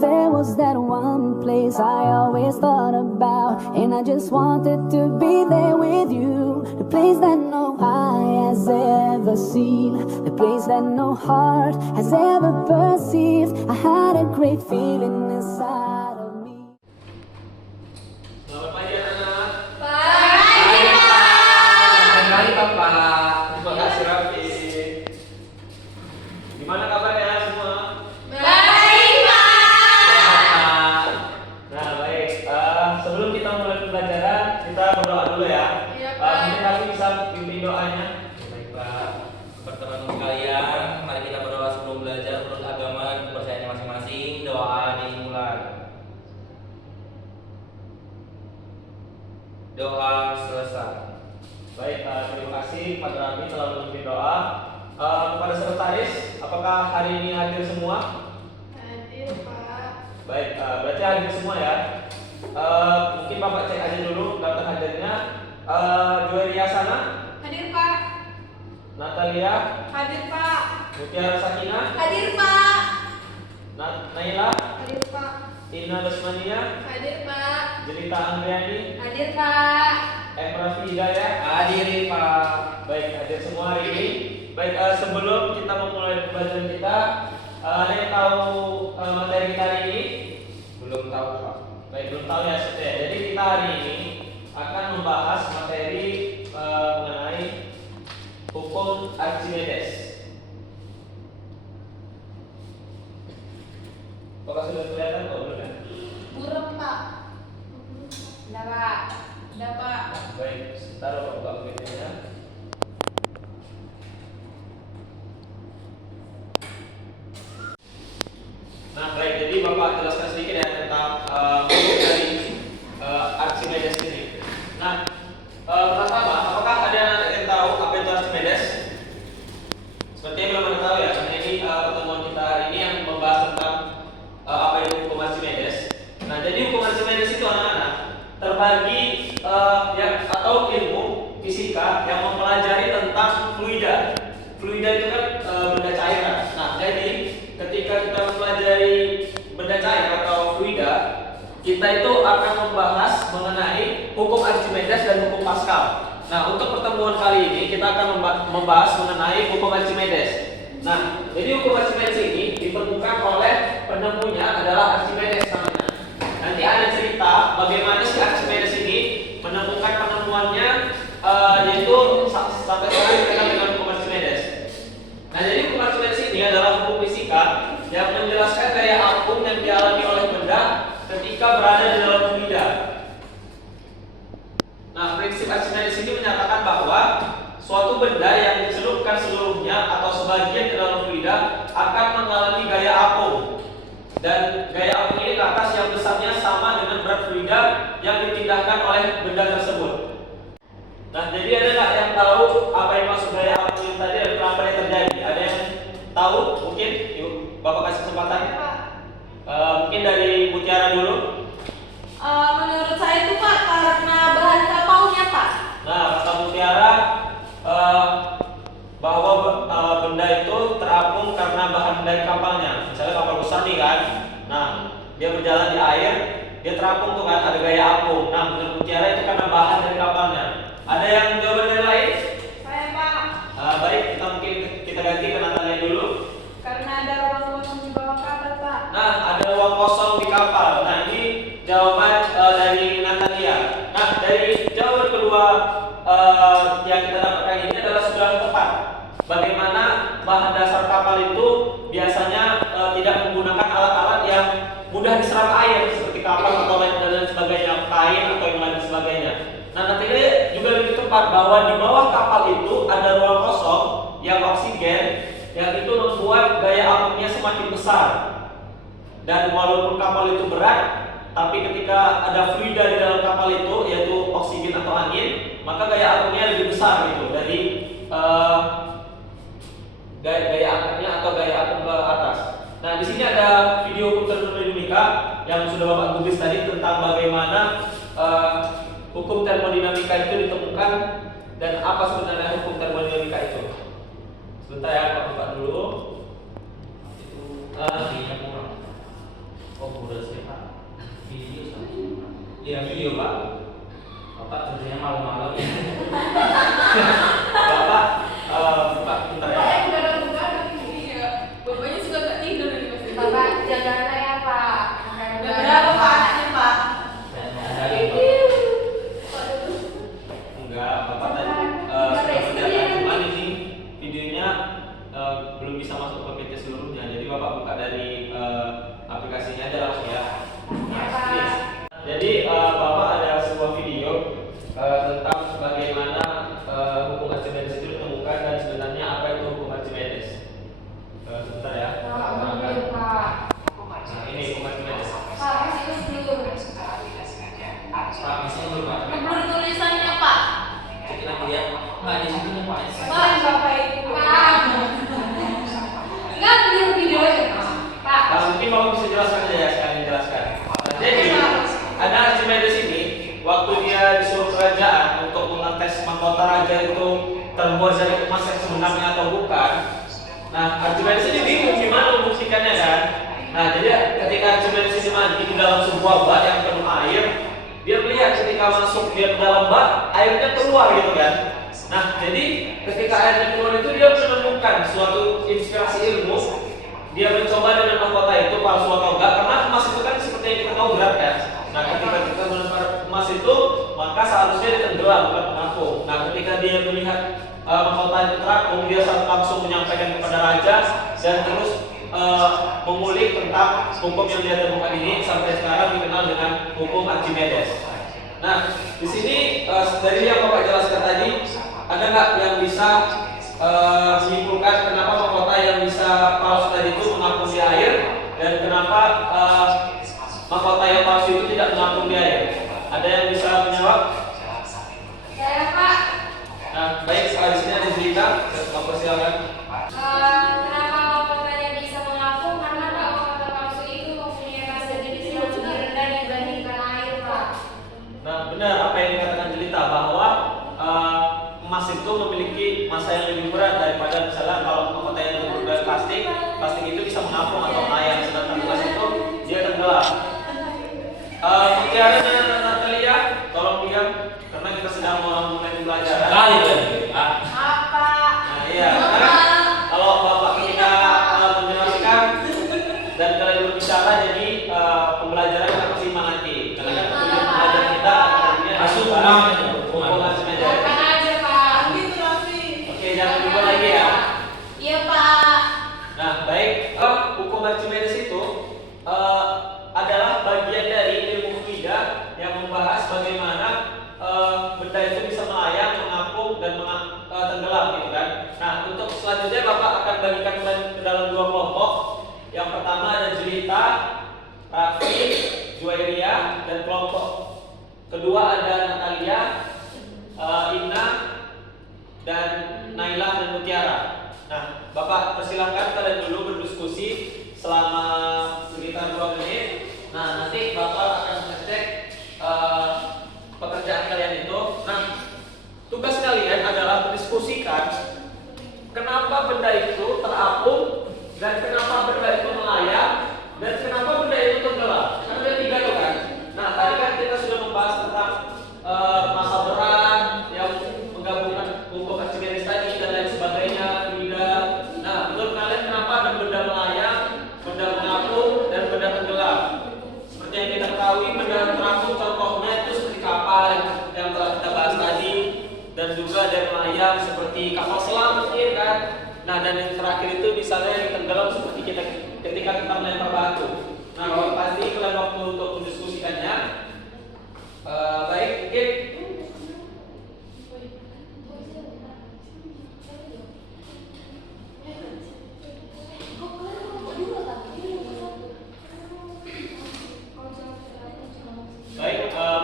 There was that one place I always thought about, and I just wanted to be there with you. The place that no eye has ever seen, the place that no heart has ever perceived. I had a great feeling inside of me. Selamat pagi anak-anak. Pagi, Pak. Selamat pagi Bapak. Terima kasih Raffi. Gimana kabarnya semua? Baik, Pak. Nah baik. Sebelum kita mulai pembelajaran, kita berdoa dulu ya. Iya, Pak. Mungkin Raffi bisa pimpin doanya. Baik Pak, teman-teman sekalian, mari kita berdoa sebelum belajar menurut agama dan kepercayaannya masing-masing. Doa dimulai. Doa selesai. Baik, terima kasih Pak Raffi telah memimpin doa. Kepada sekretaris, apakah hari ini hadir semua? Hadir, Pak. Baik, berarti hadir semua ya. Mungkin Bapak cek aja dulu daftar hadirnya. Jueria sana, Hadir, Pak. Natalia, Hadir, Pak. Mutiara Sakina, Hadir, Pak. Naila, Hadir, Pak. Ina Lesmania, Hadir, Pak. Jelita Andriani, Hadir, Pak. Raffi Hidayah. Hadirin Pak. Baik, hadir semua hari ini. Baik, sebelum kita memulai pembelajaran kita, ada yang tahu materi kita hari ini? Belum tahu Pak. Baik, belum tahu ya. Jadi kita hari ini akan membahas materi mengenai hukum Archimedes. Apakah sudah kelihatan? Oh, belum ya? Burem, Pak. Udah, Pak. Udah, Pak. Baik, sebentar Bapak buka videonya. Nah, baik, jadi Bapak jelaskan sedikit ya tentang hukum dari Archimedes ini. Nah, pertama, apakah ada yang tahu apa itu Archimedes? Sepertinya belum ada tahu ya, karena ini pertemuan kita hari ini yang membahas tentang apa itu hukum Archimedes. Nah, jadi hukum Archimedes itu anak-anak terbagi atau ilmu fisika yang mempelajari tentang fluida. Fluida itu kan benda cairan. Nah, jadi ketika kita mempelajari benda cair atau fluida, kita itu akan membahas mengenai hukum Archimedes dan hukum Pascal. Nah, untuk pertemuan kali ini kita akan membahas mengenai hukum Archimedes. Nah, jadi hukum Archimedes ini ditemukan oleh penemunya adalah Archimedes namanya. Nanti ada cerita bagaimana si Archimedes ini menemukan penemuannya, yaitu sampai sekarang dikenal dengan hukum Archimedes. Nah, jadi hukum Archimedes ini adalah hukum fisika yang menjelaskan gaya apung yang dialami oleh benda ketika berada di dalam fluida. Nah, prinsip Archimedes ini menyatakan bahwa suatu benda yang dicelupkan seluruhnya atau sebagian ke dalam fluida akan mengalami gaya apung. Dan gaya apung ini ke atas yang besarnya sama dengan berat fluida yang dipindahkan oleh benda tersebut. Nah, jadi ada nggak yang tahu apa yang maksud gaya apung yang tadi dan kenapa dia terjadi? Ada yang tahu? Mungkin yuk, Bapak kasih kesempatan. Mungkin dari Mutiara dulu. Menurut saya itu, Pak, karena bahan kapalnya, Pak. Nah, kata Mutiara bahwa benda itu terapung karena bahan dari kapalnya. Misalnya kapal besar nih kan. Nah, dia berjalan di air, dia terapung tuh kan, ada gaya apung. Nah, menurut Mutiara itu karena bahan dari kapalnya. Ada yang jawaban yang lain? Saya, Pak. Baik, kita ganti ke Natalia dulu. Karena ada ruang kosong di bawah kapal, Pak. Nah, ada ruang kosong di kapal. Nah, ini jawaban dari Natalia. Nah, dari jawaban kedua yang kita dapatkan ini adalah sudah tepat. Bagaimana bahan dasar kapal itu biasanya tidak menggunakan alat-alat yang mudah diserap air seperti kapal atau lain dan sebagainya, kain atau yang lain sebagainya. Nah, Natalia juga lebih tepat bahwa di bawah kapal itu ada ruang kosong yang oksigen yang itu membuat gaya apungnya semakin besar. Dan walaupun kapal itu berat, tapi ketika ada fluida di dalam kapal itu, yaitu oksigen atau angin, maka gaya apungnya lebih besar gitu dari gaya angkatnya atau gaya apung ke atas. Nah, di sini ada video hukum termodinamika yang sudah Bapak tulis tadi tentang bagaimana hukum termodinamika itu ditemukan dan apa sebenarnya hukum termodinamika itu. Sebentar ya, Pak buka dulu. Itu artinya kurang. Oh, udah sih Pak. Video sama. Iya video Pak. Bapak kerjanya malam-malam ya. Bapak, Pak, bentar ya. Pak, udah ada begadang ini ya. Bapaknya suka nggak tidur ini pasti. Bapak jaga anak ya Pak. Udah berapa Pak anaknya Pak? Enggak, Bapak tadi sudah kerjakan, cuman ini videonya belum bisa masuk ke PT seluruhnya. Jadi Bapak buka dari aplikasinya aja langsung ya. Nah, please. Jadi Bapak ada sebuah video tentang bagaimana hukum Archimedes itu ditemukan dan sebenarnya apa itu hukum Archimedes. Sebentar ya. Pak. Nah, ini hukum Archimedes. Pak, masih belum. Pak, masih belum Pak. Belum tulisannya Pak. Cek lagi ya. Nggak di situ nih Pak. Pak, Bapak itu. Pak. Enggak video videonya Pak. Mungkin Bapak bisa jelaskan aja ya, sekalian jelaskan. Jadi ada Archimedes ini, waktu dia disuruh kerajaan untuk mengetes mahkota raja itu terbuat dari emas yang sebenarnya atau bukan. Nah, Archimedes ini bingung gimana membuktikannya kan. Nah, jadi ketika Archimedes ini mandi di dalam sebuah bak yang penuh air, dia melihat ketika masuk dia ke dalam bak, airnya keluar gitu kan. Nah, jadi ketika airnya keluar itu dia menemukan suatu inspirasi ilmu. Dia mencoba dengan mahkota itu palsu atau enggak, karena emas itu kan seperti yang kita tahu berat kan. Nah, ketika kita melempar emas itu, maka seharusnya ditenggelam bukan mengapung. Nah, ketika dia melihat mahkota itu terapung, dia langsung menyampaikan kepada raja dan terus mengulik tentang hukum yang dia temukan ini sampai sekarang dikenal dengan hukum Archimedes. Nah, di sini dari yang Bapak jelaskan tadi, ada nggak yang bisa menyimpulkan kenapa mahkota yang bisa palsu tadi itu mengapung di air dan kenapa mahkota yang palsu itu tidak mengapung di air? Ada yang bisa menjawab? Saya Pak. Nah, baik, di sini ada cerita, Bapak silakan. Kenapa mahkotanya bisa mengapung? Karena Pak mahkota palsu itu mempunyai massa jenis yang lebih rendah dibandingkan air Pak. Nah, benar apa yang dikatakan Jelita bahwa emas itu memiliki massa yang lebih berat daripada misalnya kalau mahkota yang terbuat dari plastik, plastik itu bisa mengapung atau melayang, sedangkan emas itu dia tenggelam. Mutiara dan Natalia, tolong diam karena kita sedang mulai pembelajaran. Kali lagi Pak. Apa? Nah, iya, karena kalau Bapak ketika menjelaskan dan kalian berbicara, jadi pembelajaran akan seimbang nanti. Karena kan pembelajaran kita akhirnya Masuk rumah itu. hukum Archimedes. Silakan aja Pak. Gitu Rafi. Oke, jangan dibuat lagi ya. Iya Pak. Nah, baik, hukum Archimedes itu adalah bagian dari ilmu fluida yang membahas bagaimana benda itu bisa melayang, mengapung, dan tenggelam gitu kan. Nah, untuk selanjutnya Bapak akan bagikan ke dalam dua kelompok. Yang pertama ada Jelita, Raffi, Juwairia, dan kelompok kedua ada Natalia, Ina, dan Naila dan Mutiara. Nah, Bapak persilahkan kalian dulu berdiskusi selama sekitar 2 menit. Nah, nanti Bapak akan mengecek pekerjaan kalian itu. Nah, tugas kalian adalah mendiskusikan kenapa benda itu terapung dan kenapa benda itu melayang dan kenapa benda itu tenggelam. Kan ada 3 tuh kan. Nah, tadi kan kita sudah membahas tentang massa berat yang menggabungkan hukum Archimedes tadi dan lain sebagainya, fluida. Nah, menurut kalian kenapa ada benda melayang, benda mengapung, dan benda tenggelam? Seperti yang kita ketahui, benda terapung contohnya itu seperti kapal yang telah kita bahas tadi, dan juga ada yang melayang seperti kapal selam mungkin kan. Nah, dan yang terakhir itu misalnya yang tenggelam seperti kita ketika kita melempar batu. Nah, kalau pasti kalian waktu untuk mendiskusikannya. Baik, mungkin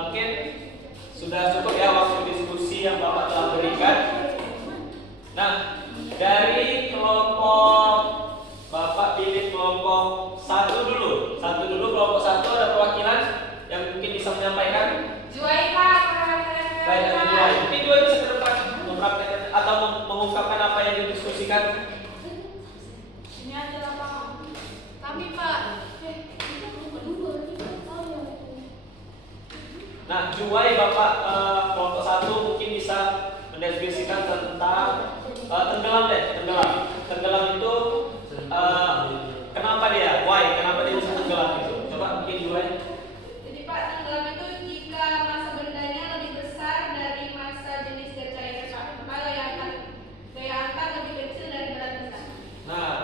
mungkin sudah cukup ya waktu diskusi yang Bapak telah berikan. Nah, dari kelompok Bapak pilih kelompok 1 dulu. Nah, Juwai Bapak kelompok 1 mungkin bisa mendeskripsikan tentang tenggelam deh, tenggelam. Tenggelam itu kenapa dia? Why? Kenapa dia bisa tenggelam itu? Coba mungkin Juwai. Jadi Pak, tenggelam itu jika massa bendanya lebih besar dari massa jenis dan cairnya Pak. Maka gaya angkat lebih kecil dari berat benda. Nah,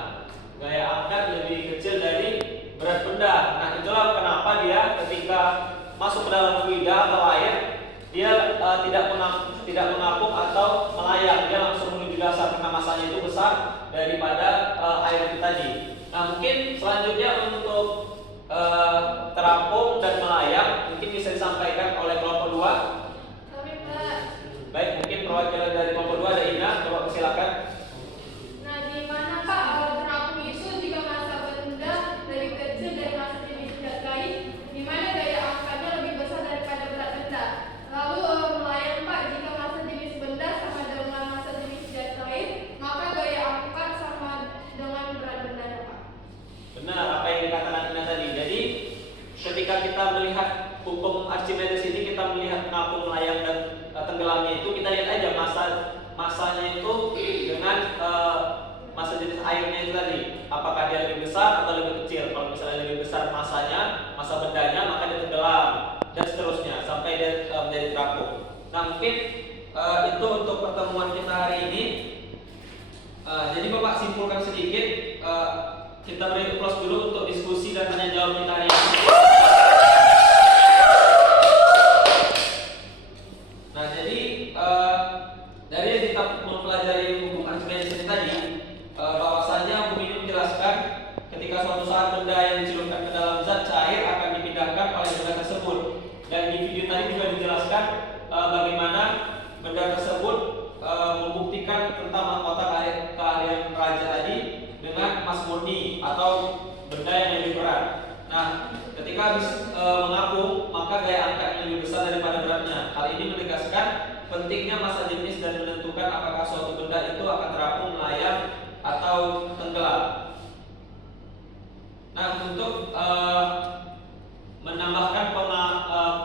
gaya angkat lebih kecil dari berat benda. Nah, itulah kenapa dia ketika masuk ke dalam lidah atau air, dia tidak mengapung atau melayang, dia langsung menuju dasar karena masanya itu besar daripada air itu tadi. Nah, mungkin selanjutnya untuk terapung dan melayang mungkin bisa disampaikan oleh kelompok 2. Tapi Pak, Baik, mungkin perwakilan dari kelompok 2 ada Ina, coba silakan. nah di mana Pak terapung itu jika massa benda lebih kecil dari massa jenis zat lain, di mana gaya angkatnya lebih besar daripada berat benda. Lalu melayang Pak, jika massa jenis benda sama dengan massa jenis zat lain, maka gaya angkat sama dengan berat benda Pak. Benar apa yang dikatakan Ina tadi. Jadi ketika kita melihat hukum Archimedes ini, kita melihat pengapung, melayang dan tenggelamnya itu, kita lihat aja masanya itu dengan massa jenis airnya itu tadi, apakah dia lebih besar atau lebih kecil. Kalau misalnya lebih besar masanya, massa bendanya, maka dia tenggelam dan seterusnya sampai dia menjadi terapung. Nah, mungkin itu untuk pertemuan kita hari ini. Jadi Bapak simpulkan sedikit, kita beri applause dulu untuk diskusi dan tanya jawab kita hari ini. Nah, jadi dari yang kita mempelajari hukum Archimedes ini tadi, bahwasanya hukum ini menjelaskan ketika suatu saat benda yang dicelupkan ke dalam zat cair akan dipindahkan oleh benda tersebut. Dan di video tadi juga dijelaskan bagaimana benda tersebut membuktikan tentang mahkota keahlian raja tadi dengan mas murni atau benda yang lebih berat. Nah, ketika habis mengapung, maka gaya angkat yang lebih besar daripada beratnya. Hal ini menegaskan pentingnya massa jenis dan menentukan apakah suatu benda itu akan terapung, melayang, atau tenggelam. Nah, untuk menambahkan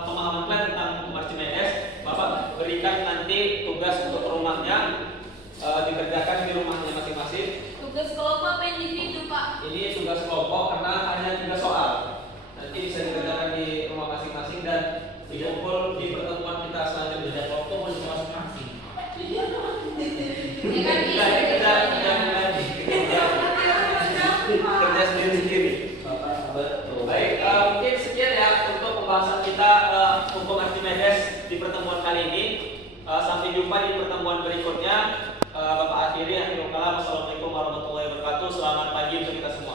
pemahaman kalian tentang hukum Archimedes, Bapak berikan nanti tugas untuk rumahnya, dikerjakan di rumahnya masing-masing. Tugas kelompok apa individu Pak? Ini tugas kelompok karena hanya 3 soal. Nanti bisa dikerjakan di rumah masing-masing dan dikumpul di pertemuan kita selanjutnya. Kelompok masing-masing. Ya kan bisa. Kerja sendiri-sendiri. Baik, mungkin sekian ya untuk pembahasan kita hukum Archimedes di pertemuan kali ini. Sampai jumpa di pertemuan berikutnya. Bapak akhiri, akhirul kalam. Assalamualaikum warahmatullahi wabarakatuh. Selamat pagi untuk kita semua.